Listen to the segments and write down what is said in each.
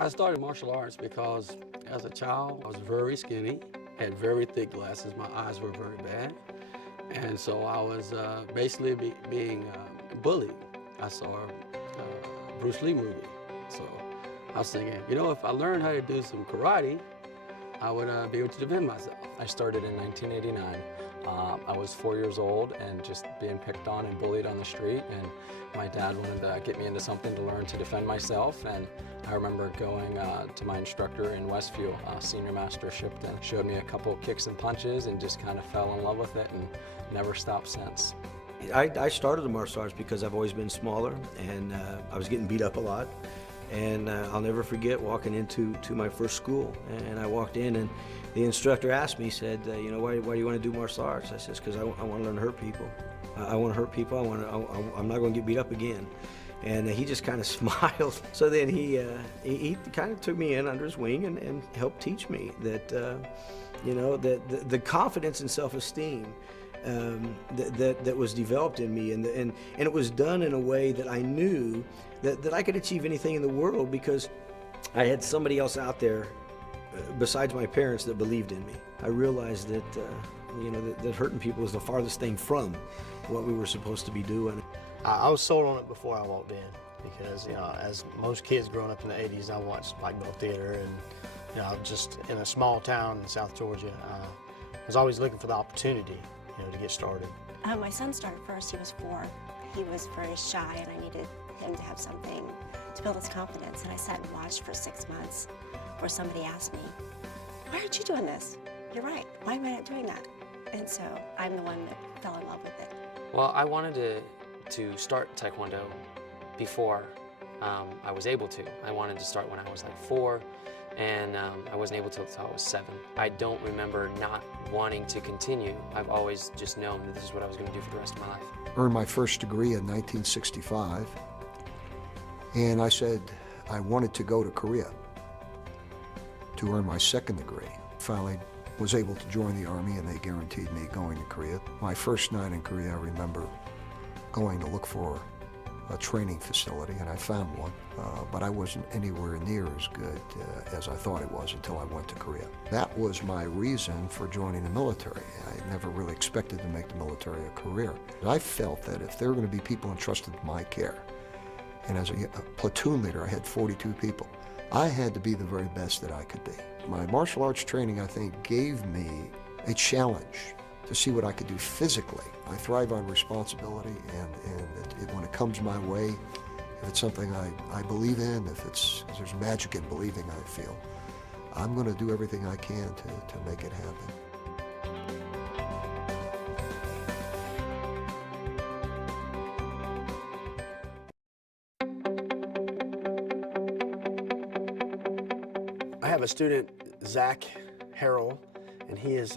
I started martial arts because as a child, I was very skinny, had very thick glasses, my eyes were very bad. And so I was basically being bullied. I saw a Bruce Lee movie. So I was thinking, you know, if I learned how to do some karate, I would be able to defend myself. I started in 1989. I was 4 years old and just being picked on and bullied on the street, and my dad wanted to get me into something to learn to defend myself. And I remember going to my instructor in Westview, Senior Master Shipton, showed me a couple of kicks and punches and just kind of fell in love with it and never stopped since. I started the martial arts because I've always been smaller, and I was getting beat up a lot. And I'll never forget walking into my first school, and I walked in, and the instructor asked me, he said, you know, why do you want to do martial arts? I says, because I want to learn to hurt people. I want to hurt people. I'm not going to get beat up again. And he just kind of smiled. So then he kind of took me in under his wing and helped teach me that, you know, that the confidence and self-esteem that was developed in me, and it was done in a way that I knew that I could achieve anything in the world because I had somebody else out there besides my parents that believed in me. I realized that you know, that hurting people was the farthest thing from what we were supposed to be doing. I was sold on it before I walked in because, you know, as most kids growing up in the 80s, I watched Black Belt Theater, and, you know, just in a small town in South Georgia, I was always looking for the opportunity, you know, to get started. My son started first. He was 4. He was very shy, and I needed him to have something to build his confidence. And I sat and watched for 6 months where somebody asked me, why aren't you doing this? You're right. Why am I not doing that? And so I'm the one that fell in love with it. Well, I wanted to start Taekwondo before I was able to. I wanted to start when I was like 4, and I wasn't able to until I was 7. I don't remember not wanting to continue. I've always just known that this is what I was going to do for the rest of my life. Earned my first degree in 1965, and I said I wanted to go to Korea to earn my second degree. Finally was able to join the Army, and they guaranteed me going to Korea. My first night in Korea, I remember going to look for a training facility, and I found one, but I wasn't anywhere near as good as I thought it was until I went to Korea. That was my reason for joining the military. I never really expected to make the military a career. I felt that if there were going to be people entrusted to my care, and as a platoon leader, I had 42 people, I had to be the very best that I could be. My martial arts training, I think, gave me a challenge to see what I could do physically. I thrive on responsibility, and when it comes my way, if it's something I believe in, if there's magic in believing, I feel, I'm going to do everything I can to make it happen. I have a student, Zach Harrell, and he is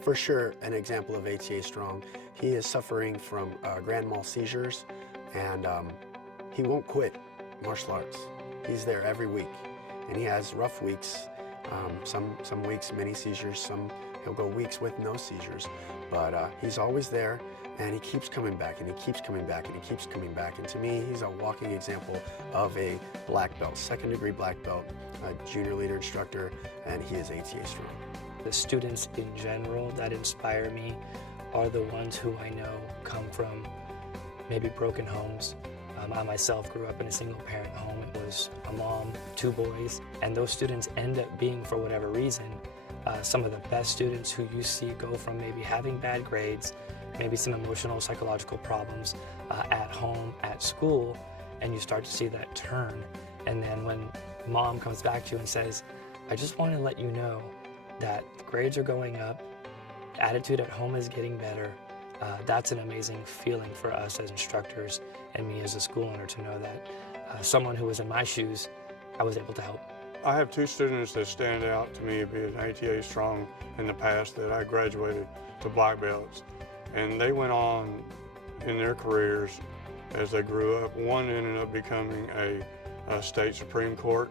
for sure an example of ATA strong. He is suffering from grand mal seizures, and he won't quit martial arts. He's there every week, and he has rough weeks. Some weeks many seizures, he'll go weeks with no seizures, but he's always there, and he keeps coming back, and he keeps coming back, and he keeps coming back. And to me, he's a walking example of a black belt, second-degree black belt, a junior leader instructor, and he is ATA strong. The students in general that inspire me are the ones who I know come from maybe broken homes. I myself grew up in a single-parent home. It was a mom, 2 boys, and those students end up being, for whatever reason, some of the best students who you see go from maybe having bad grades, maybe some emotional, psychological problems at home, at school, and you start to see that turn. And then when mom comes back to you and says, I just want to let you know that grades are going up, attitude at home is getting better, that's an amazing feeling for us as instructors and me as a school owner to know that someone who was in my shoes, I was able to help. I have 2 students that stand out to me being ATA strong in the past that I graduated to black belts, and they went on in their careers as they grew up. One ended up becoming a state Supreme Court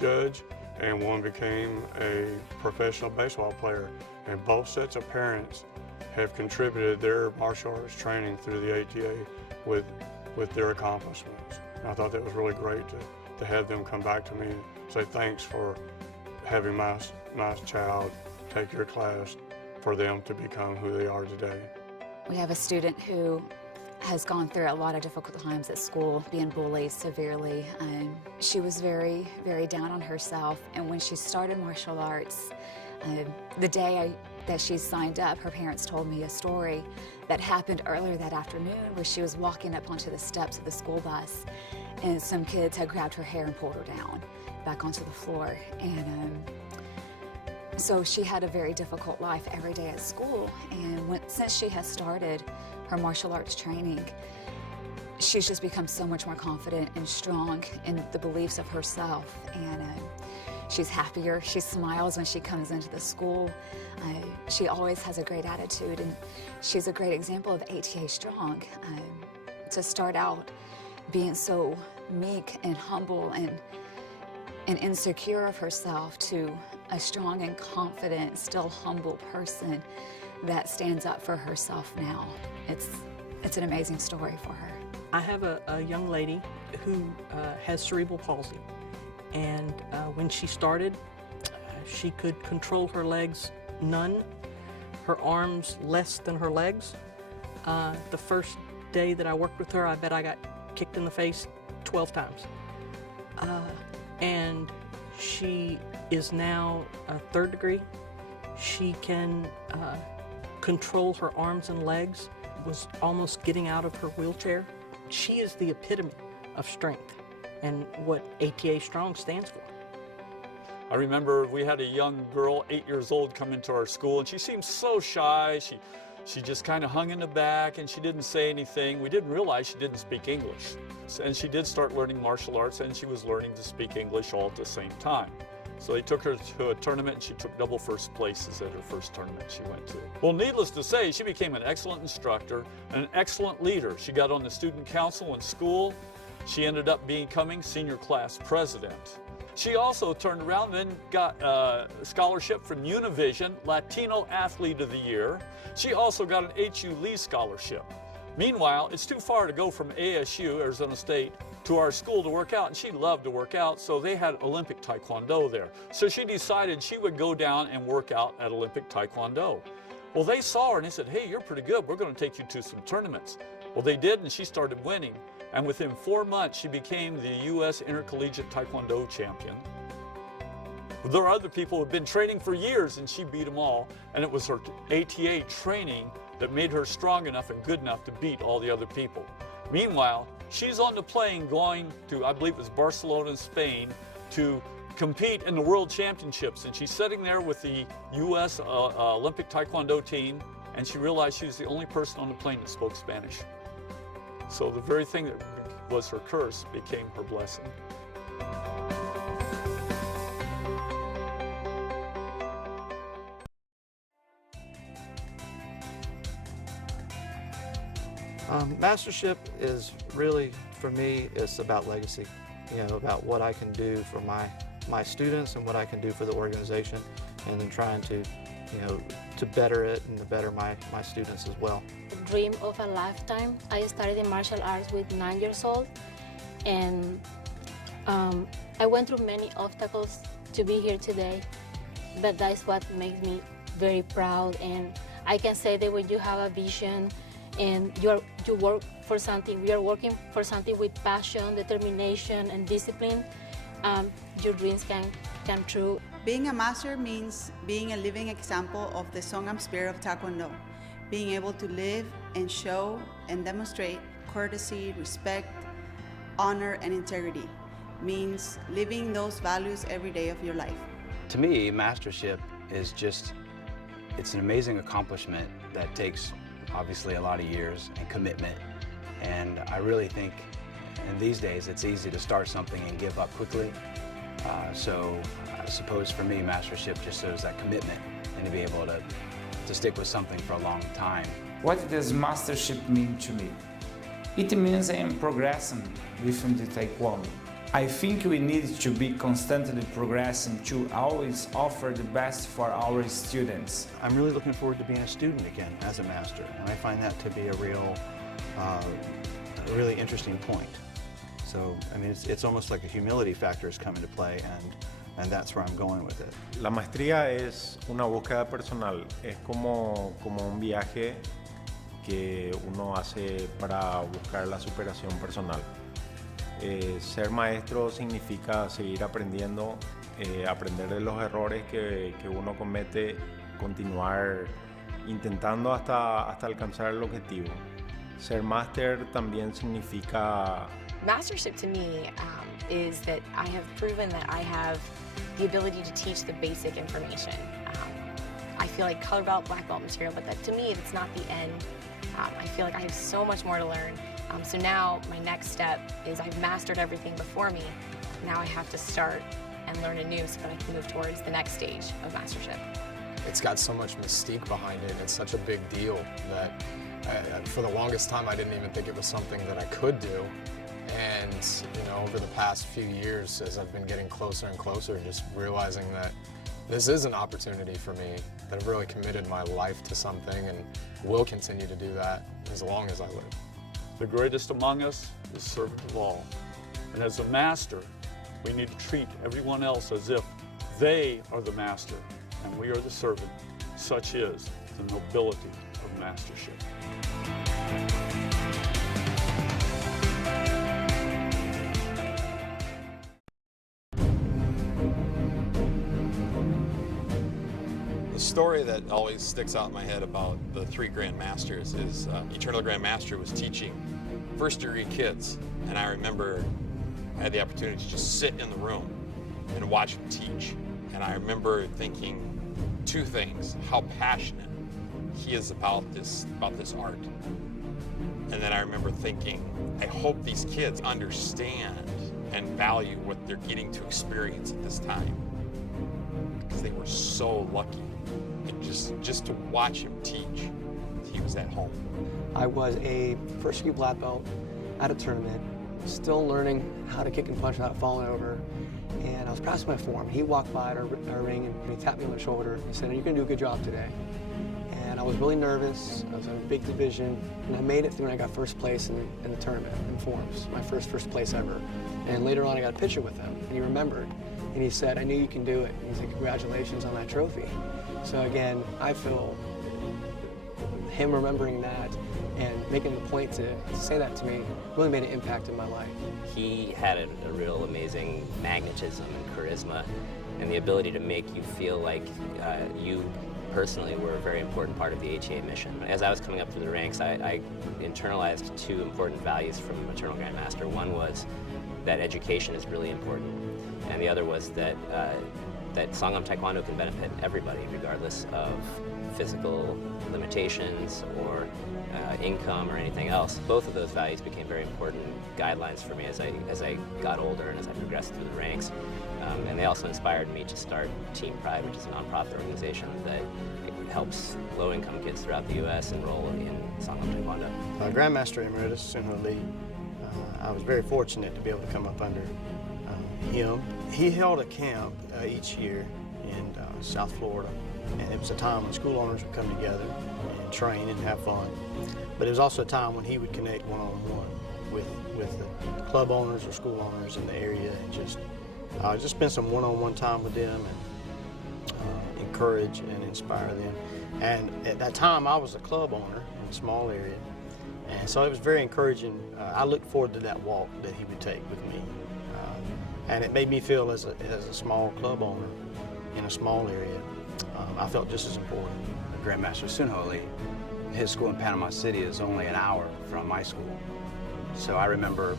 judge, and one became a professional baseball player. And both sets of parents have contributed their martial arts training through the ATA with their accomplishments. And I thought that was really great to have them come back to me and say thanks for having my child take your class for them to become who they are today. We have a student who has gone through a lot of difficult times at school, being bullied severely. She was very, very down on herself, and when she started martial arts, the day that she signed up, her parents told me a story that happened earlier that afternoon where she was walking up onto the steps of the school bus, and some kids had grabbed her hair and pulled her down back onto the floor. And so she had a very difficult life every day at school, and since she has started her martial arts training, she's just become so much more confident and strong in the beliefs of herself, and she's happier. She smiles when she comes into the school. She always has a great attitude, and she's a great example of ATA Strong. To start out being so meek and humble and insecure of herself to a strong and confident, still humble person that stands up for herself now. It's an amazing story for her. I have a young lady who has cerebral palsy, and when she started, she could control her legs none, her arms less than her legs. The first day that I worked with her, I bet I got kicked in the face 12 times. And she is now a 3rd degree. She can control her arms and legs, was almost getting out of her wheelchair. She is the epitome of strength and what ATA Strong stands for. I remember we had a young girl, 8 years old, come into our school, and she seemed so shy. She just kind of hung in the back and she didn't say anything. We didn't realize she didn't speak English. And she did start learning martial arts, and she was learning to speak English all at the same time. So they took her to a tournament, and she took double first places at her first tournament she went to. Well, needless to say, she became an excellent instructor and an excellent leader. She got on the student council in school. She ended up becoming senior class president. She also turned around and got a scholarship from Univision, Latino Athlete of the Year. She also got an HU Lee scholarship. Meanwhile, it's too far to go from ASU, Arizona State, to our school to work out, and she loved to work out, so they had Olympic Taekwondo there. So she decided she would go down and work out at Olympic Taekwondo. Well, they saw her and they said, hey, you're pretty good. We're going to take you to some tournaments. Well, they did, and she started winning. And within 4 months, she became the U.S. Intercollegiate Taekwondo champion. There are other people who have been training for years, and she beat them all. And it was her ATA training that made her strong enough and good enough to beat all the other people. Meanwhile, she's on the plane going to, I believe it was Barcelona, Spain, to compete in the World Championships. And she's sitting there with the U.S. Olympic Taekwondo team, and she realized she was the only person on the plane that spoke Spanish. So the very thing that was her curse became her blessing. Mastership is really, for me, it's about legacy. You know, about what I can do for my students and what I can do for the organization, and then trying to, you know, to better it and to better my students as well. Dream of a lifetime. I started in martial arts with 9 years old, and I went through many obstacles to be here today, but that's what makes me very proud. And I can say that when you have a vision and you work for something, we are working for something with passion, determination, and discipline, your dreams can come true. Being a master means being a living example of the Songahm spirit of Taekwondo, being able to live and show and demonstrate courtesy, respect, honor, and integrity. Means living those values every day of your life. To me, mastership is just, it's an amazing accomplishment that takes obviously a lot of years and commitment. And I really think in these days it's easy to start something and give up quickly. So I suppose for me, mastership just shows that commitment and to be able to stick with something for a long time. What does mastership mean to me? It means I am progressing within the Taekwondo. I think we need to be constantly progressing to always offer the best for our students. I'm really looking forward to being a student again as a master, and I find that to be a really interesting point. So, I mean, it's almost like a humility factor has come into play, and that's where I'm going with it. La maestría es una búsqueda personal, es como un viaje que uno hace para buscar la superación personal. Ser maestro significa seguir aprendiendo, aprender de los errores que uno comete, continuar intentando hasta alcanzar el objetivo. Ser máster también significa... Mastership to me is that I have proven that I have the ability to teach the basic information. I feel like color belt, black belt material, but that to me, it's not the end. I feel like I have so much more to learn. So now my next step is I've mastered everything before me. Now I have to start and learn anew so that I can move towards the next stage of mastership. It's got so much mystique behind it, and it's such a big deal that for the longest time I didn't even think it was something that I could do. And you know, over the past few years, as I've been getting closer and closer, just realizing that this is an opportunity for me, that I've really committed my life to something and will continue to do that as long as I live. The greatest among us is servant of all. And as a master, we need to treat everyone else as if they are the master and we are the servant. Such is the nobility of mastership. The story that always sticks out in my head about the 3 Grand Masters is Eternal Grand Master was teaching first-degree kids, and I remember I had the opportunity to just sit in the room and watch him teach. And I remember thinking 2 things: how passionate he is about this art. And then I remember thinking, I hope these kids understand and value what they're getting to experience at this time, because they were so lucky. And just to watch him teach, he was at home. I was a first-degree black belt at a tournament, still learning how to kick and punch without falling over, and I was practicing my form. He walked by our ring and he tapped me on the shoulder. He said, "You're going to do a good job today." And I was really nervous. I was in a big division, and I made it through and I got first place in the tournament in forms, my first place ever. And later on I got a picture with him, and he remembered. And he said, "I knew you can do it." And he said, "Congratulations on that trophy." So again, I feel him remembering that and making the point to say that to me really made an impact in my life. He had a real amazing magnetism and charisma and the ability to make you feel like you personally were a very important part of the HEA mission. As I was coming up through the ranks, I internalized 2 important values from Eternal Grand Master. One was that education is really important, and the other was that Songahm Taekwondo can benefit everybody, regardless of physical limitations or income or anything else. Both of those values became very important guidelines for me as I got older and as I progressed through the ranks. And they also inspired me to start Team Pride, which is a nonprofit organization that helps low-income kids throughout the U.S. enroll in Songahm Taekwondo. Grandmaster Emeritus Songahm Lee, I was very fortunate to be able to come up under him. He held a camp each year in South Florida, and it was a time when school owners would come together and train and have fun. But it was also a time when he would connect one-on-one with the club owners or school owners in the area, and just spend some one-on-one time with them and encourage and inspire them. And at that time, I was a club owner in a small area, and so it was very encouraging. I looked forward to that walk that he would take with me. And it made me feel, as a small club owner in a small area, I felt just as important. Grandmaster Songahm Lee, his school in Panama City is only an hour from my school. So I remember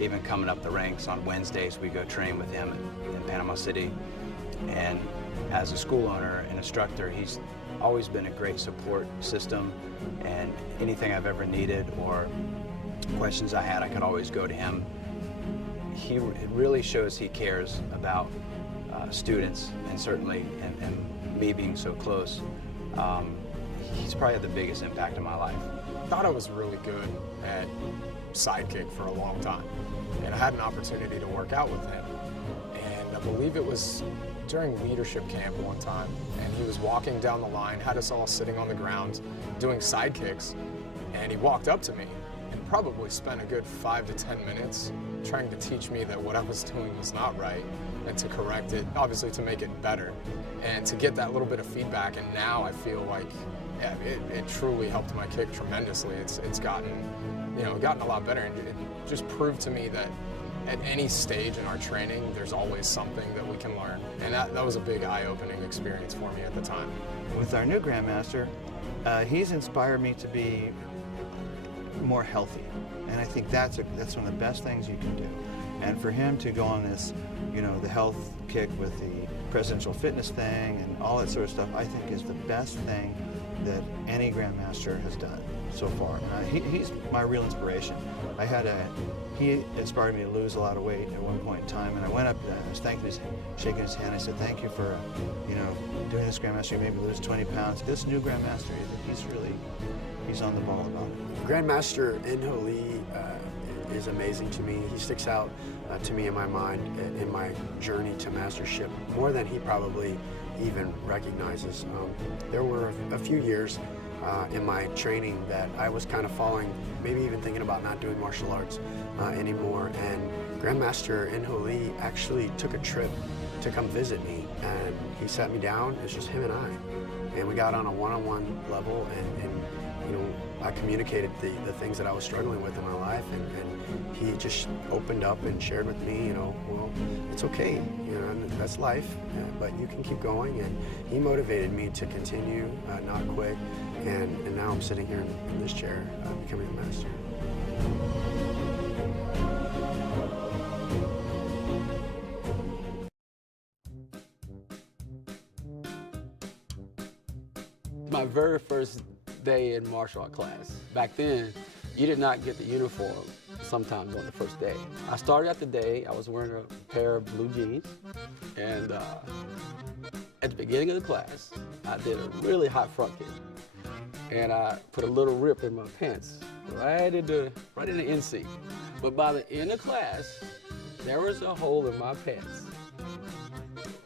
even coming up the ranks on Wednesdays, we go train with him in Panama City. And as a school owner and instructor, he's always been a great support system, and anything I've ever needed or questions I had, I could always go to him. It really shows he cares about students, and certainly, and me being so close, he's probably had the biggest impact in my life. I thought I was really good at sidekick for a long time, and I had an opportunity to work out with him, and I believe it was during leadership camp one time, and he was walking down the line, had us all sitting on the ground doing sidekicks, and he walked up to me and probably spent a good 5 to 10 minutes trying to teach me that what I was doing was not right and to correct it, obviously to make it better and to get that little bit of feedback. And now I feel like yeah, it truly helped my kick tremendously. It's gotten, gotten a lot better, and it just proved to me that at any stage in our training, there's always something that we can learn. And that was a big eye-opening experience for me at the time. With our new Grandmaster, he's inspired me to be more healthy. And I think that's one of the best things you can do. And for him to go on this, the health kick with the presidential fitness thing and all that sort of stuff, I think is the best thing that any Grandmaster has done so far. He's my real inspiration. He inspired me to lose a lot of weight at one point in time, and I went up to him, I was shaking his hand. I said, "Thank you for, doing this, Grandmaster. You made me lose 20 pounds. This new Grandmaster, he's on the ball about it." Grandmaster Inho Lee is amazing to me. He sticks out to me in my mind in my journey to mastership more than he probably even recognizes. There were a few years in my training that I was kind of falling, maybe even thinking about not doing martial arts anymore. And Grandmaster Inho Lee actually took a trip to come visit me, and he sat me down. It's just him and I, and we got on a one-on-one level, and I communicated the things that I was struggling with in my life, and he just opened up and shared with me, well, it's okay, and that's life, but you can keep going. And he motivated me to continue, not quit, and now I'm sitting here in this chair, becoming a master. My very first day in martial art class. Back then, you did not get the uniform sometimes on the first day. I started out the day, I was wearing a pair of blue jeans, and at the beginning of the class, I did a really hot front kick, and I put a little rip in my pants, right in the NC. But by the end of class, there was a hole in my pants,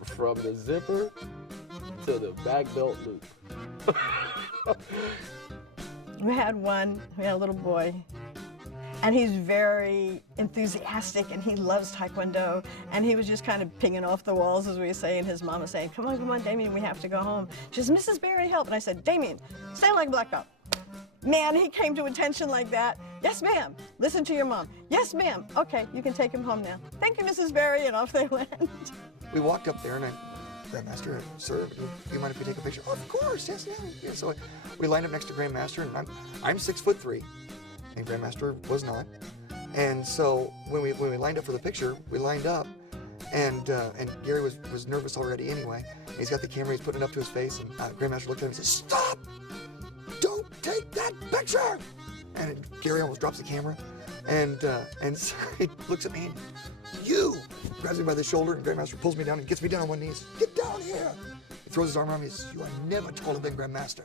from the zipper to the back belt loop. We had a little boy, and he's very enthusiastic, and he loves Taekwondo, and he was just kind of pinging off the walls, as we say, and his mom was saying, come on, Damien, we have to go home. She says, Mrs. Berry, help. And I said, Damien, stand like a black belt. Man, he came to attention like that. Yes, ma'am. Listen to your mom. Yes, ma'am. Okay, you can take him home now. Thank you, Mrs. Berry, and off they went. We walked up there, and Grandmaster, sir, do you mind if we take a picture? Oh, of course, yes, yeah. So we lined up next to Grandmaster, and I'm 6'3", and Grandmaster was not. And so when we lined up for the picture, we lined up, and Gary was nervous already anyway. And he's got the camera, he's putting it up to his face, and Grandmaster looked at him and says, "Stop! Don't take that picture!" And Gary almost drops the camera, and so he looks at me, and you! Grabs me by the shoulder, and Grandmaster pulls me down and gets me down on one knee. Get down here! He throws his arm around me and says, "You are never taller than Grandmaster."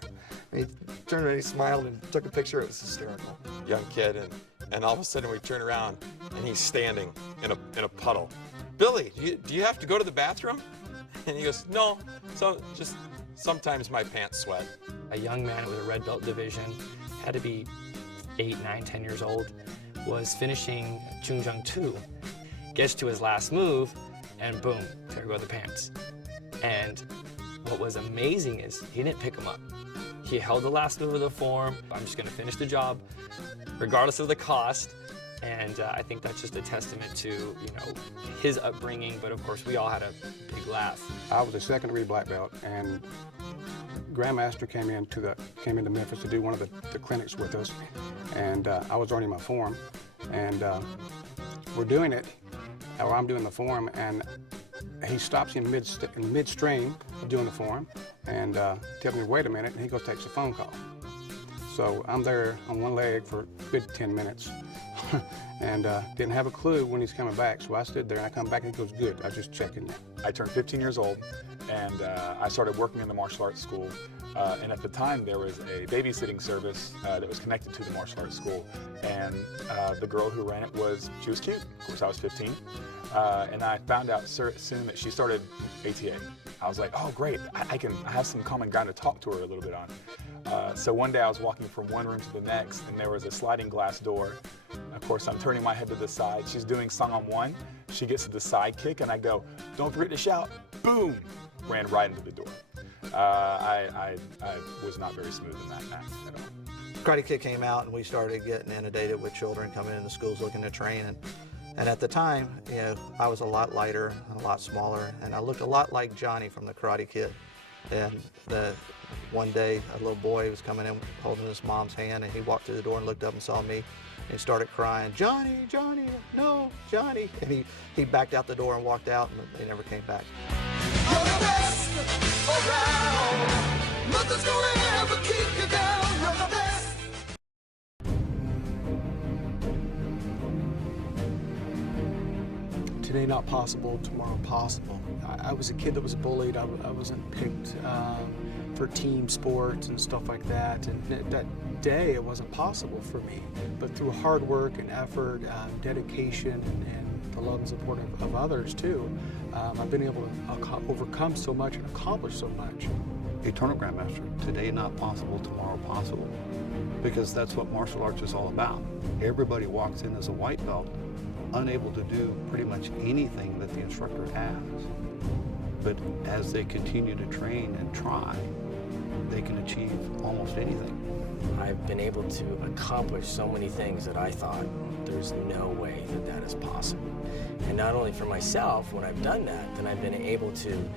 And he turned around and he smiled and took a picture. It was hysterical. Young kid, and all of a sudden we turn around and he's standing in a puddle. "Billy, do you have to go to the bathroom?" And he goes, "No, so just sometimes my pants sweat." A young man with a red belt division, had to be 8, 9, 10 years old, was finishing Chungjang 2. Gets to his last move, and boom, there go the pants. And what was amazing is he didn't pick him up. He held the last move of the form. I'm just gonna finish the job, regardless of the cost. And I think that's just a testament to, his upbringing, but of course we all had a big laugh. I was a second-degree black belt, and Grandmaster came into Memphis to do one of the clinics with us, and I was earning my form, and we're doing it, or I'm doing the form, and he stops in midstream of doing the form, and tells me, "Wait a minute," and he goes takes a phone call. So I'm there on one leg for a good 10 minutes, and didn't have a clue when he's coming back, so I stood there, and I come back, and he goes, "Good, I was just checking you." I turned 15 years old, and I started working in the martial arts school. And at the time, there was a babysitting service that was connected to the martial arts school. And the girl who ran it she was cute. Of course, I was 15. And I found out soon that she started ATA. I was like, oh, great. I have some common ground to talk to her a little bit on. So one day I was walking from one room to the next, and there was a sliding glass door. Of course, I'm turning my head to the side. She's doing Songahm 1. She gets to the side kick, and I go, "Don't forget to shout." Boom! Ran right into the door. I was not very smooth in that match at all. Karate Kid came out, and we started getting inundated with children coming into schools looking to train. And at the time, you know, I was a lot lighter and a lot smaller, and I looked a lot like Johnny from the Karate Kid. And one day, a little boy was coming in holding his mom's hand, and he walked through the door and looked up and saw me, and he started crying, "Johnny, Johnny, no, Johnny." And he backed out the door and walked out, and they never came back. You're the best around. Nothing's gonna ever keep you down. You're the best. Today not possible, tomorrow possible. I was a kid that was bullied. I wasn't picked for team sports and stuff like that. And that day it wasn't possible for me. But through hard work and effort, dedication, and the love and support of others too, I've been able to overcome so much and accomplish so much. Eternal Grandmaster, today not possible, tomorrow possible. Because that's what martial arts is all about. Everybody walks in as a white belt, unable to do pretty much anything that the instructor asks. But as they continue to train and try, they can achieve almost anything. I've been able to accomplish so many things that I thought there's no way that that is possible. And not only for myself, when I've done that, then I've been able to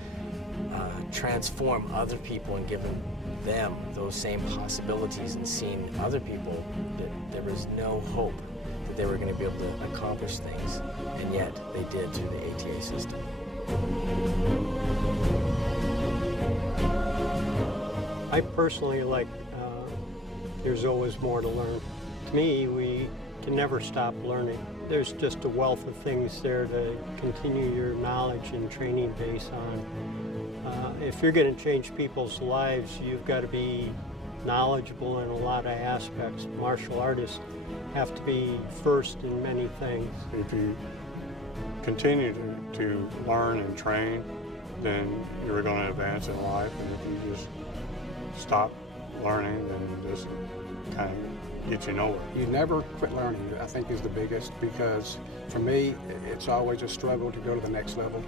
transform other people and given them those same possibilities and seen other people that there was no hope that they were going to be able to accomplish things, and yet they did through the ATA system. I personally like there's always more to learn. To me, we can never stop learning. There's just a wealth of things there to continue your knowledge and training base on. If you're going to change people's lives, you've got to be knowledgeable in a lot of aspects. Martial artists have to be first in many things. If you continue to learn and train, then you're going to advance in life. And if you just stop learning, then you just kind of get you nowhere. You never quit learning, I think, is the biggest, because for me, it's always a struggle to go to the next level,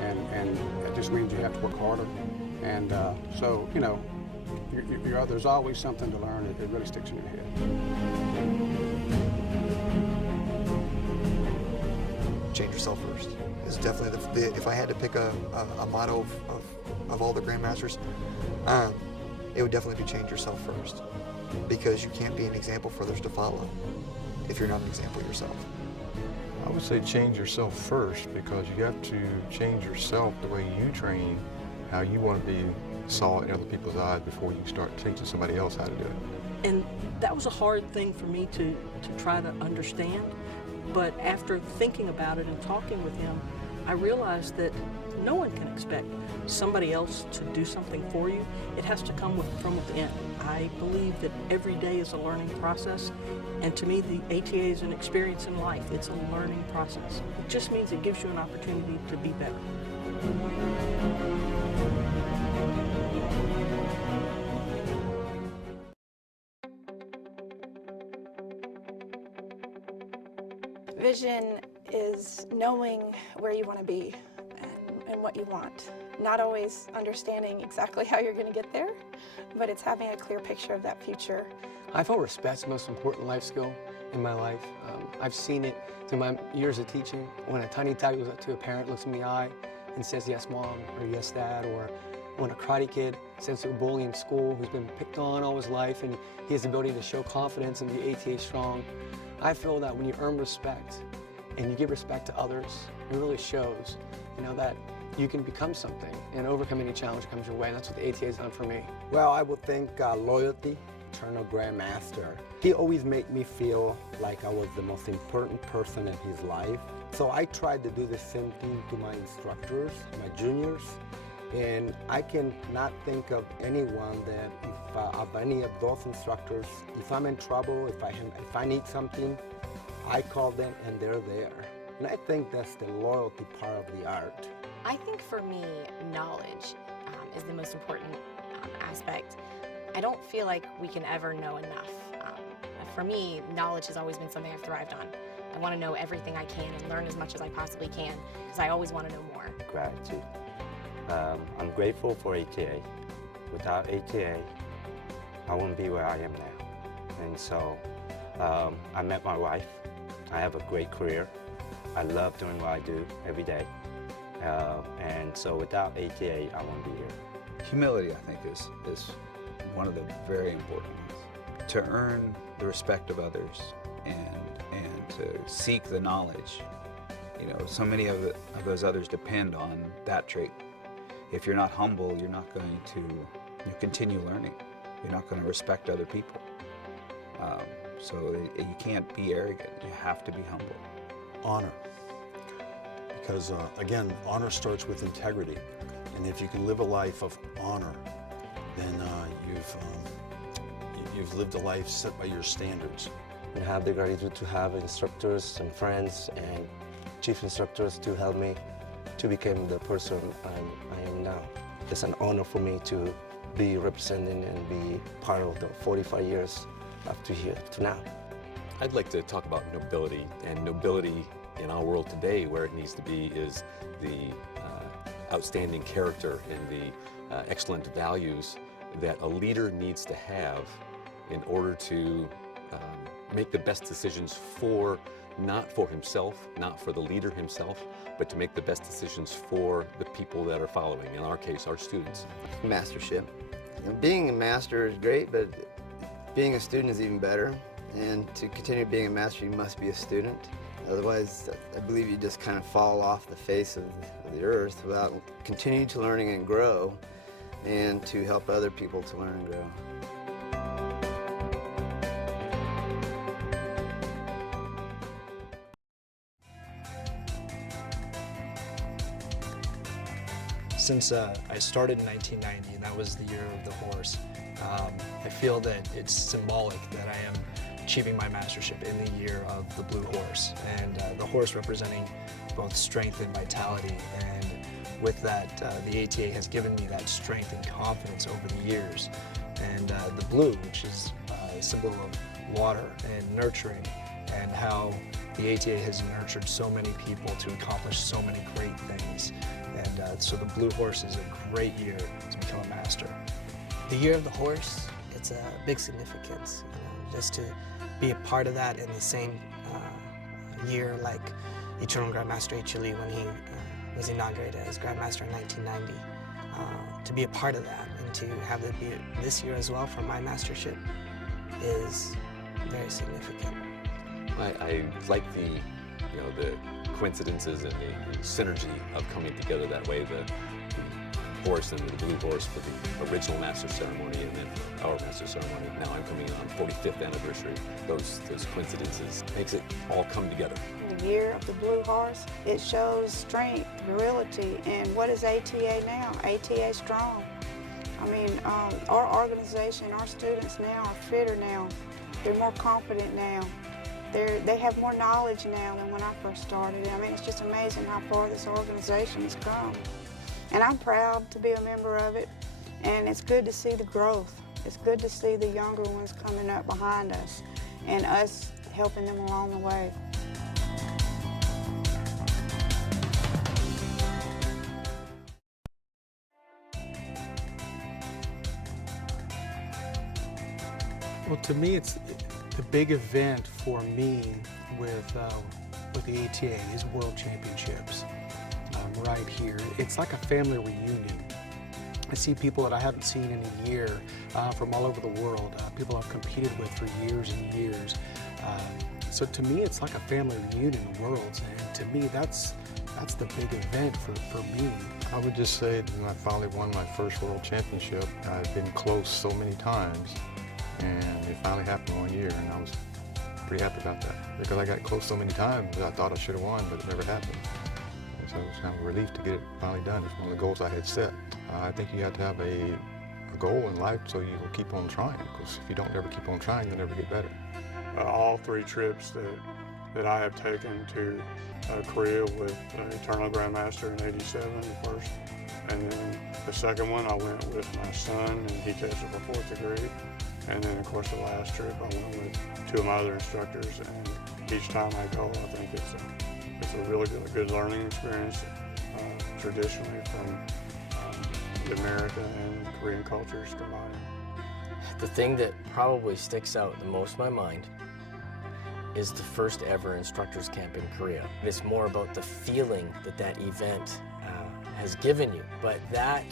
and it just means you have to work harder. And so, you know, there's always something to learn. It really sticks in your head. Change yourself first. It's definitely if I had to pick a motto of all the Grandmasters, it would definitely be change yourself first, because you can't be an example for others to follow if you're not an example yourself. I would say change yourself first, because you have to change yourself the way you train, how you want to be saw in other people's eyes before you start teaching somebody else how to do it. And that was a hard thing for me to try to understand. But after thinking about it and talking with him, I realized that no one can expect somebody else to do something for you. It has to come from within. I believe that every day is a learning process, and to me the ATA is an experience in life. It's a learning process. It just means it gives you an opportunity to be better. Vision is knowing where you want to be and what you want. Not always understanding exactly how you're going to get there, but it's having a clear picture of that future. I felt respect's the most important life skill in my life. I've seen it through my years of teaching. When a tiny tad goes up to a parent, looks in the eye, and says, "Yes, Mom," or "Yes, Dad," or when a karate kid says to a bully in school who's been picked on all his life and he has the ability to show confidence and be ATA strong, I feel that when you earn respect and you give respect to others, it really shows, you know, that you can become something and overcome any challenge that comes your way. And that's what the ATA has done for me. Well, I would think loyalty, Eternal Grandmaster. He always made me feel like I was the most important person in his life. So I tried to do the same thing to my instructors, my juniors, and I can not think of anyone that, of any of those instructors, if I'm in trouble, if I need something, I call them and they're there. And I think that's the loyalty part of the art. I think for me, knowledge is the most important aspect. I don't feel like we can ever know enough. For me, knowledge has always been something I've thrived on. I want to know everything I can and learn as much as I possibly can because I always want to know more. Gratitude. I'm grateful for ATA. Without ATA, I wouldn't be where I am now. And so I met my wife. I have a great career. I love doing what I do every day. And so without ATA, I wouldn't be here. Humility, I think, is one of the very important ones. To earn the respect of others and to seek the knowledge. You know, so many of those others depend on that trait. If you're not humble, you're not going to continue learning. You're not going to respect other people. So you can't be arrogant. You have to be humble. Honor. Because again, honor starts with integrity. And if you can live a life of honor, then you've lived a life set by your standards. And have the gratitude to have instructors and friends and chief instructors to help me to become the person I am now. It's an honor for me to be representing and be part of the 45 years up to here, to now. I'd like to talk about nobility, and nobility in our world today, where it needs to be, is the outstanding character and the excellent values that a leader needs to have in order to make the best decisions not for himself, not for the leader himself, but to make the best decisions for the people that are following, in our case, our students. Mastership. Being a master is great, but being a student is even better. And to continue being a master, you must be a student. Otherwise, I believe you just kind of fall off the face of the earth without continuing to learn and grow, and to help other people to learn and grow. Since I started in 1990, and that was the year of the horse, I feel that it's symbolic that I am achieving my mastership in the year of the blue horse, and the horse representing both strength and vitality. And with that, the ATA has given me that strength and confidence over the years. And the blue, which is a symbol of water and nurturing, and how the ATA has nurtured so many people to accomplish so many great things. And so the blue horse is a great year to become a master. The year of the horse, it's a big significance, just to be a part of that in the same year like Eternal Grandmaster H. Lee when he was inaugurated as Grandmaster in 1990. To be a part of that and to have it be this year as well for my mastership is very significant. I like the coincidences and the synergy of coming together that way. The horse and the blue horse for the original master ceremony, and then our master ceremony. Now I'm coming on 45th anniversary. Those coincidences makes it all come together. The year of the blue horse, it shows strength, virility, and what is ATA now? ATA strong. I mean, our organization, our students now are fitter now. They're more confident now. They have more knowledge now than when I first started. I mean, it's just amazing how far this organization has come. And I'm proud to be a member of it, and it's good to see the growth. It's good to see the younger ones coming up behind us and us helping them along the way. Well, to me, it's the big event for me with the ATA is World Championships. Right here. It's like a family reunion. I see people that I haven't seen in a year from all over the world, people I've competed with for years and years. So to me, it's like a family reunion in Worlds, and to me, that's the big event for me. I would just say that when I finally won my first World Championship, I've been close so many times, and it finally happened one year, and I was pretty happy about that. Because I got close so many times that I thought I should have won, but it never happened. So it was kind of a relief to get it finally done. It's one of the goals I had set. I think you have to have a goal in life so you will keep on trying, because if you don't ever keep on trying, you'll never get better. All three trips that that I have taken to Korea with Eternal Grandmaster in '87, the first. And then the second one, I went with my son, and he tested for 4th degree. And then, of course, the last trip, I went with 2 of my other instructors. And each time I go, I think it's a really good learning experience, traditionally from the American and Korean cultures combined. The thing that probably sticks out the most in my mind is the first ever instructors camp in Korea. It's more about the feeling that that event has given you. But that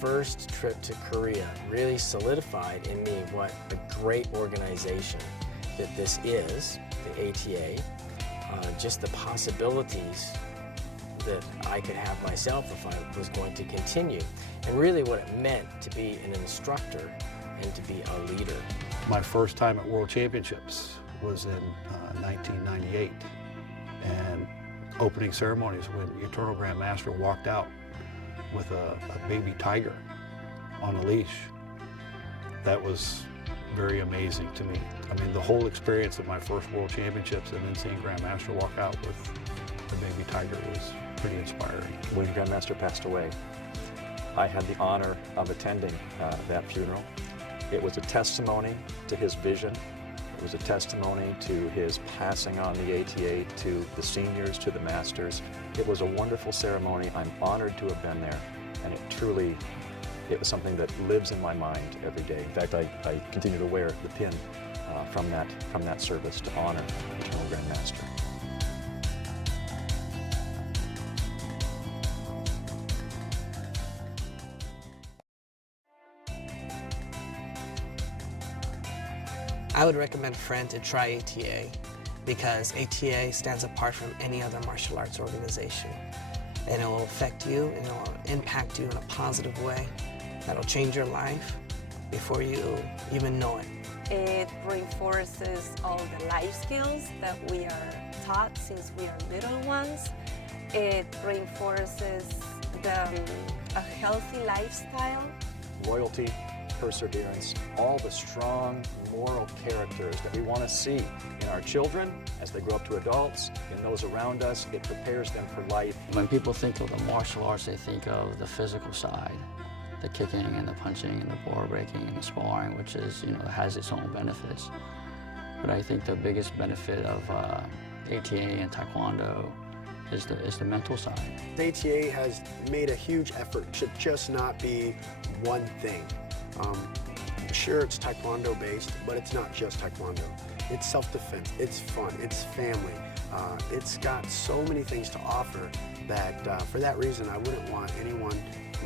first trip to Korea really solidified in me what a great organization that this is, the ATA, just the possibilities that I could have myself if I was going to continue, and really what it meant to be an instructor and to be a leader. My first time at World Championships was in 1998, and opening ceremonies when Eternal Grandmaster walked out with a baby tiger on a leash. That was very amazing to me. I mean, the whole experience of my first World Championships and then seeing Grandmaster walk out with a baby tiger was pretty inspiring. When Grandmaster passed away, I had the honor of attending that funeral. It was a testimony to his vision. It was a testimony to his passing on the ATA to the seniors, to the masters. It was a wonderful ceremony. I'm honored to have been there, and it was something that lives in my mind every day. In fact, I continue to wear the pin from that service to honor Eternal Grandmaster. I would recommend a friend to try ATA because ATA stands apart from any other martial arts organization. And it will affect you and it will impact you in a positive way that'll change your life before you even know it. It reinforces all the life skills that we are taught since we are little ones. It reinforces a healthy lifestyle. Loyalty, perseverance, all the strong moral characters that we want to see in our children as they grow up to adults, in those around us. It prepares them for life. When people think of the martial arts, they think of the physical side, the kicking and the punching and the bar breaking and the sparring, which is, has its own benefits. But I think the biggest benefit of ATA and Taekwondo is the mental side. The ATA has made a huge effort to just not be one thing. Sure, it's Taekwondo based, but it's not just Taekwondo. It's self-defense, it's fun, it's family. It's got so many things to offer that for that reason, I wouldn't want anyone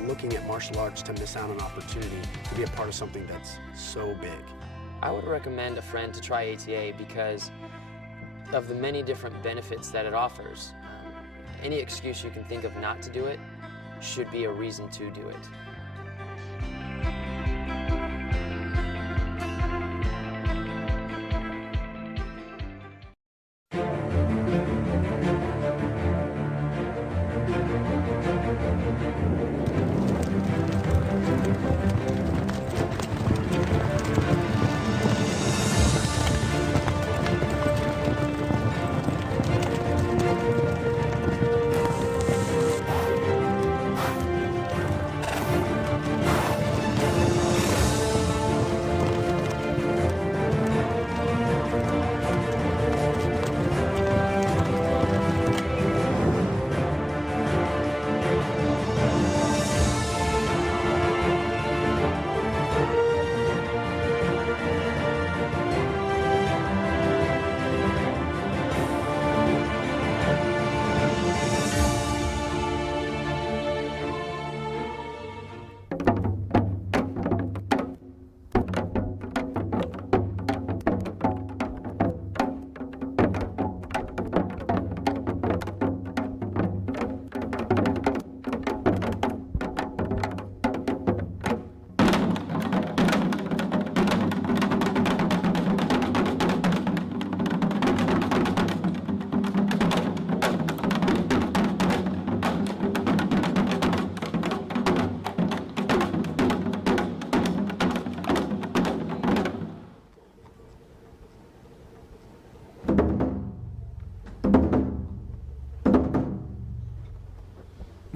looking at martial arts to miss out on an opportunity to be a part of something that's so big. I would recommend a friend to try ATA because of the many different benefits that it offers. Any excuse you can think of not to do it should be a reason to do it.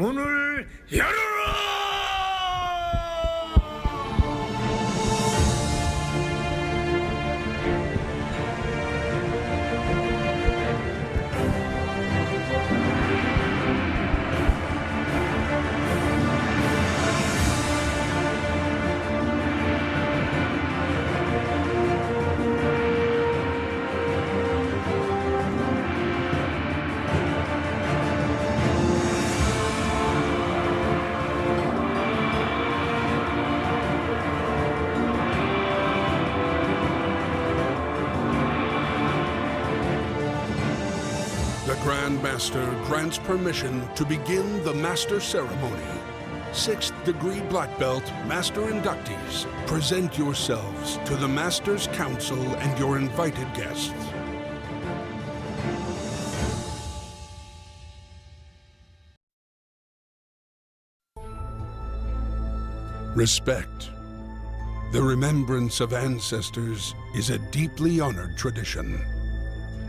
문을 열어라! The Grand Master grants permission to begin the Master Ceremony. 6th degree Black Belt Master inductees, present yourselves to the Master's Council and your invited guests. Respect. The remembrance of ancestors is a deeply honored tradition.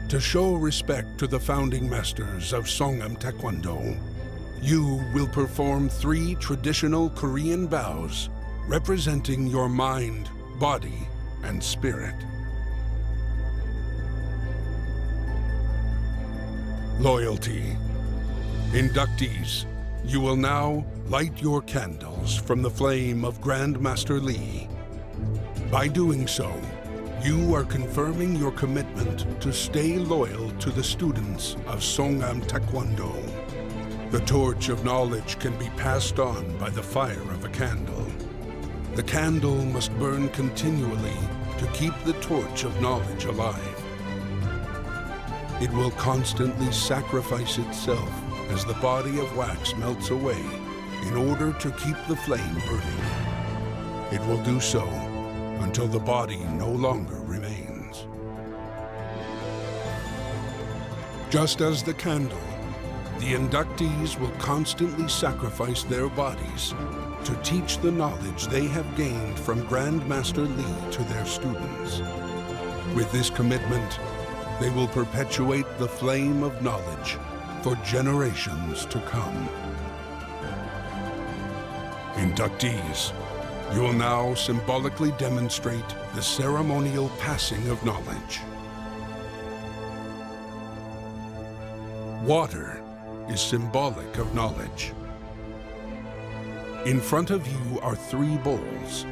To show respect to the founding masters of Songahm Taekwondo, you will perform 3 traditional Korean bows representing your mind, body, and spirit. Loyalty. Inductees, you will now light your candles from the flame of Grand Master Lee. By doing so, you are confirming your commitment to stay loyal to the students of Songahm Taekwondo. The torch of knowledge can be passed on by the fire of a candle. The candle must burn continually to keep the torch of knowledge alive. It will constantly sacrifice itself as the body of wax melts away in order to keep the flame burning. It will do so until the body no longer remains. Just as the candle, the inductees will constantly sacrifice their bodies to teach the knowledge they have gained from Grand Master Lee to their students. With this commitment, they will perpetuate the flame of knowledge for generations to come. Inductees, you will now symbolically demonstrate the ceremonial passing of knowledge. Water is symbolic of knowledge. In front of you are 3 bowls.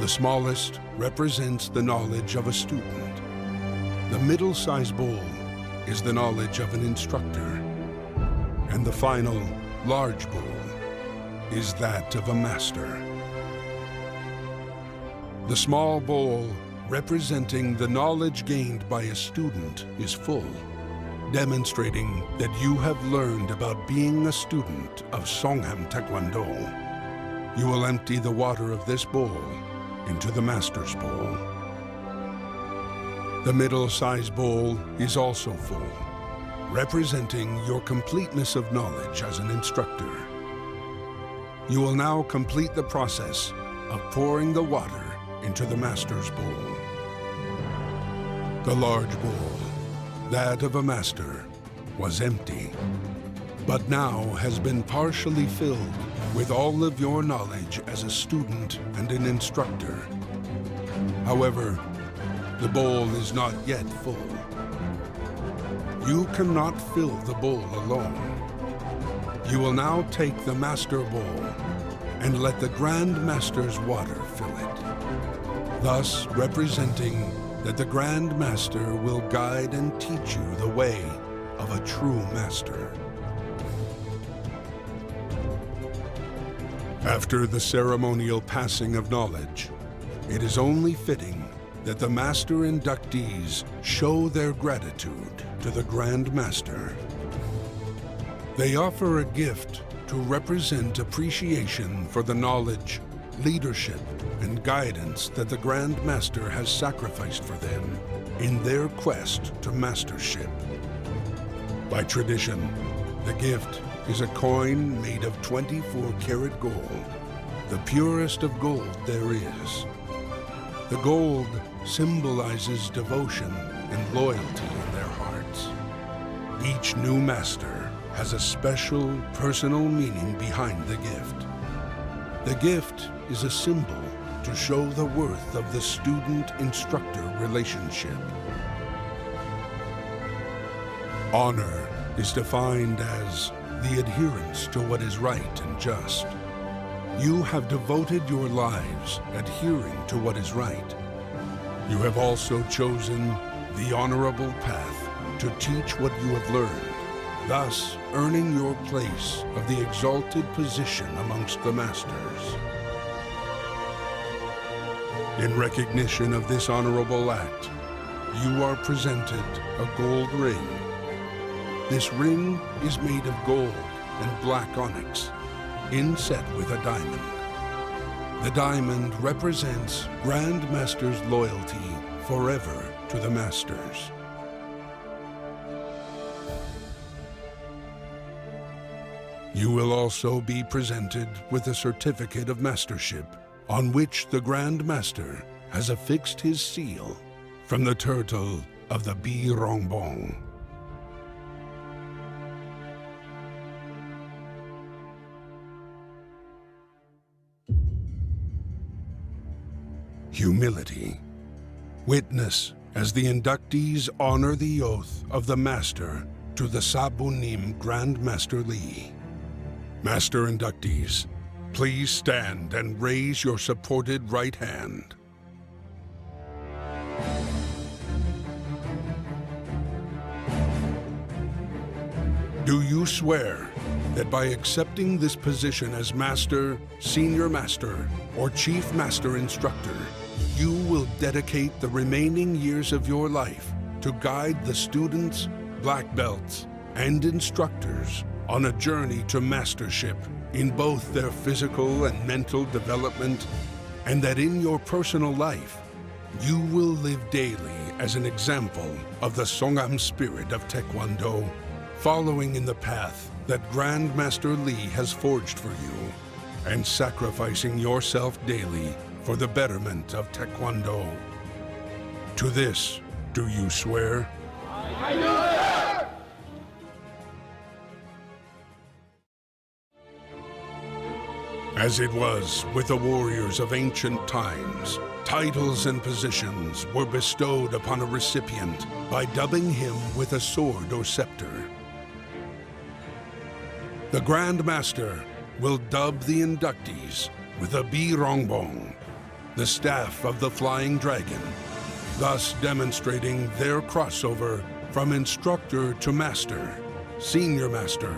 The smallest represents the knowledge of a student. The middle-sized bowl is the knowledge of an instructor. And the final, large bowl is that of a master. The small bowl, representing the knowledge gained by a student, is full, demonstrating that you have learned about being a student of Songahm Taekwondo. You will empty the water of this bowl into the master's bowl. The middle-sized bowl is also full, representing your completeness of knowledge as an instructor. You will now complete the process of pouring the water into the master's bowl. The large bowl, that of a master, was empty, but now has been partially filled with all of your knowledge as a student and an instructor. However, the bowl is not yet full. You cannot fill the bowl alone. You will now take the master bowl and let the Grand Master's water fill it, thus representing that the Grand Master will guide and teach you the way of a true master. After the ceremonial passing of knowledge, it is only fitting that the Master inductees show their gratitude to the Grand Master. They offer a gift to represent appreciation for the knowledge, leadership, and guidance that the Grand Master has sacrificed for them in their quest to mastership. By tradition, the gift is a coin made of 24-karat gold, the purest of gold there is. The gold symbolizes devotion and loyalty in their hearts. Each new master has a special, personal meaning behind the gift. The gift is a symbol to show the worth of the student-instructor relationship. Honor is defined as the adherence to what is right and just. You have devoted your lives adhering to what is right. You have also chosen the honorable path to teach what you have learned, thus earning your place of the exalted position amongst the masters. In recognition of this honorable act, you are presented a gold ring. This ring is made of gold and black onyx, inset with a diamond. The diamond represents Grand Master's loyalty forever to the masters. You will also be presented with a certificate of mastership on which the Grand Master has affixed his seal from the turtle of the Bi Rongbong. Humility. Witness as the inductees honor the oath of the Master to the Sabunim Grand Master Lee. Master inductees, please stand and raise your supported right hand. Do you swear that by accepting this position as Master, Senior Master, or Chief Master Instructor, you will dedicate the remaining years of your life to guide the students, black belts, and instructors on a journey to mastership in both their physical and mental development, and that in your personal life, you will live daily as an example of the Songahm spirit of Taekwondo, following in the path that Grand Master Lee has forged for you, and sacrificing yourself daily for the betterment of Taekwondo. To this, do you swear? I do! As it was with the warriors of ancient times, titles and positions were bestowed upon a recipient by dubbing him with a sword or scepter. The Grand Master will dub the inductees with a Bi Rongbong, the staff of the Flying Dragon, thus demonstrating their crossover from instructor to master, senior master,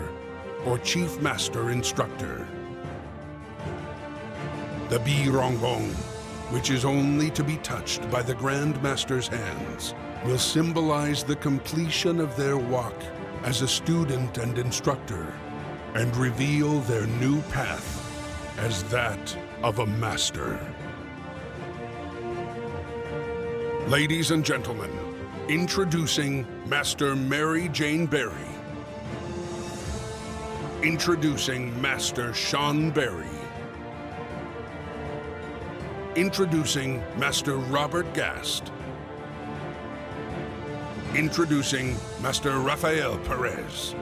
or chief master instructor. The Bi Rongbong, which is only to be touched by the Grand Master's hands, will symbolize the completion of their walk as a student and instructor, and reveal their new path as that of a master. Ladies and gentlemen, introducing Master Mary Jane Berry. Introducing Master Sean Berry. Introducing Master Robert Gast. Introducing Master Rafael Perez.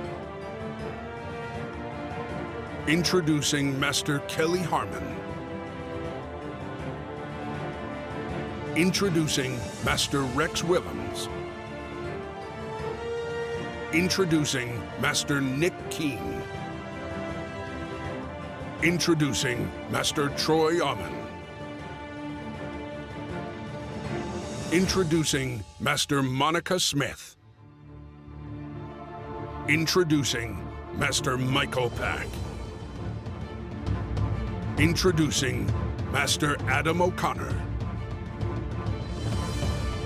Introducing Master Kelly Harmon. Introducing Master Rex Willems. Introducing Master Nick Keene. Introducing Master Troy Amon. Introducing Master Monica Smith. Introducing Master Michael Pack. Introducing Master Adam O'Connor.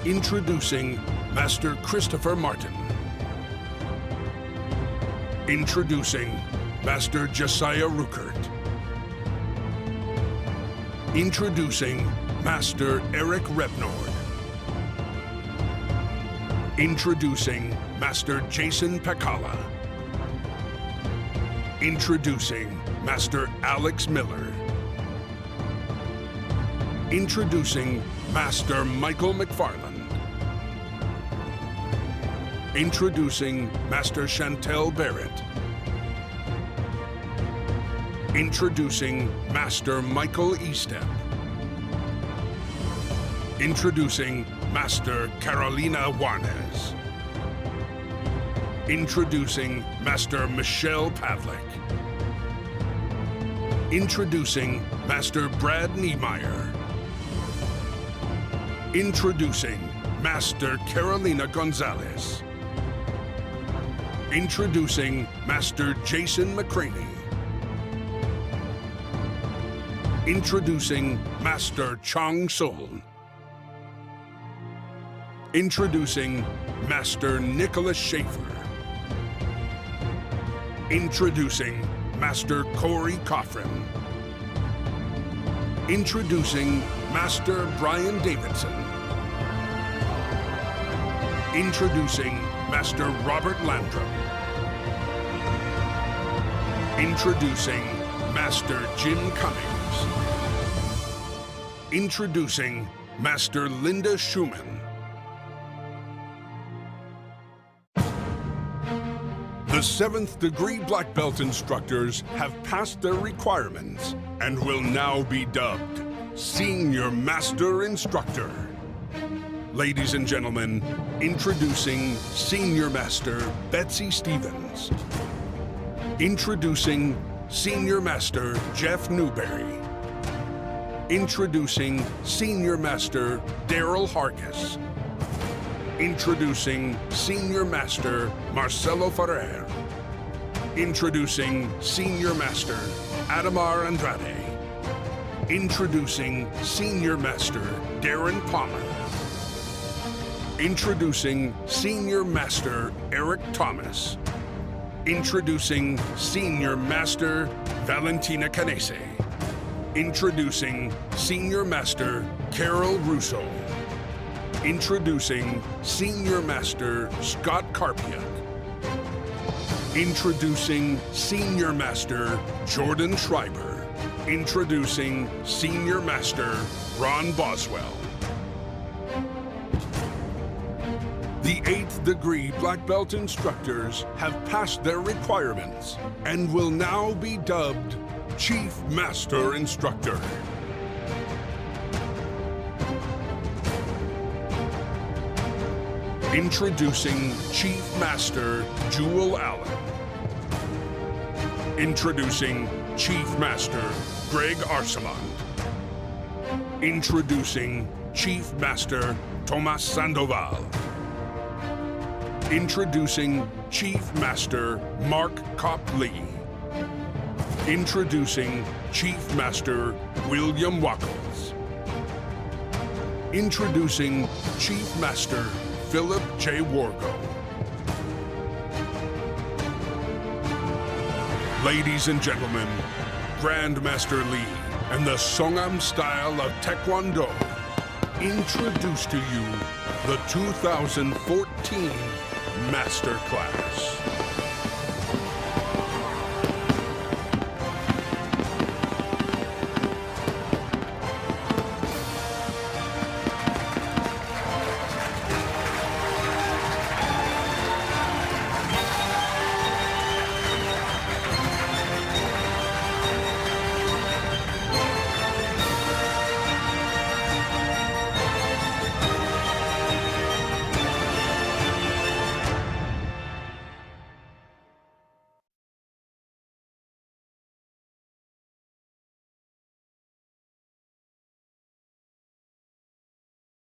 Introducing Master Christopher Martin. Introducing Master Josiah Ruckert. Introducing Master Eric Rebnord. Introducing Master Jason Pacala. Introducing Master Alex Miller. Introducing Master Michael McFarland. Introducing Master Chantel Barrett. Introducing Master Michael Estep. Introducing Master Carolina Warnes. Introducing Master Michelle Pavlik. Introducing Master Brad Niemeyer. Introducing Master Carolina Gonzalez. Introducing Master Jason McCraney. Introducing Master Chong Sol. Introducing Master Nicholas Schaefer. Introducing Master Corey Coffrin. Introducing Master Brian Davidson. Introducing Master Robert Landrum. Introducing Master Jim Cummings. Introducing Master Linda Schumann. The 7th degree black belt instructors have passed their requirements and will now be dubbed Senior Master Instructor. Ladies and gentlemen, introducing Senior Master Betsy Stevens. Introducing Senior Master Jeff Newberry. Introducing Senior Master Daryl Hargis. Introducing Senior Master Marcelo Ferrer. Introducing Senior Master Adamar Andrade. Introducing Senior Master Darren Palmer. Introducing Senior Master Eric Thomas. Introducing Senior Master Valentina Canese. Introducing Senior Master Carol Russo. Introducing Senior Master Scott Karpiak. Introducing Senior Master Jordan Schreiber. Introducing Senior Master Ron Boswell. The 8th degree black belt instructors have passed their requirements and will now be dubbed Chief Master Instructor. Introducing Chief Master Jewel Allen. Introducing Chief Master Greg Arsamond. Introducing Chief Master Tomas Sandoval. Introducing Chief Master Mark Kopp Lee. Introducing Chief Master William Wackles. Introducing Chief Master Philip J. Wargo. Ladies and gentlemen, Grandmaster Lee and the Songahm style of Taekwondo introduce to you the 2014 Master Class.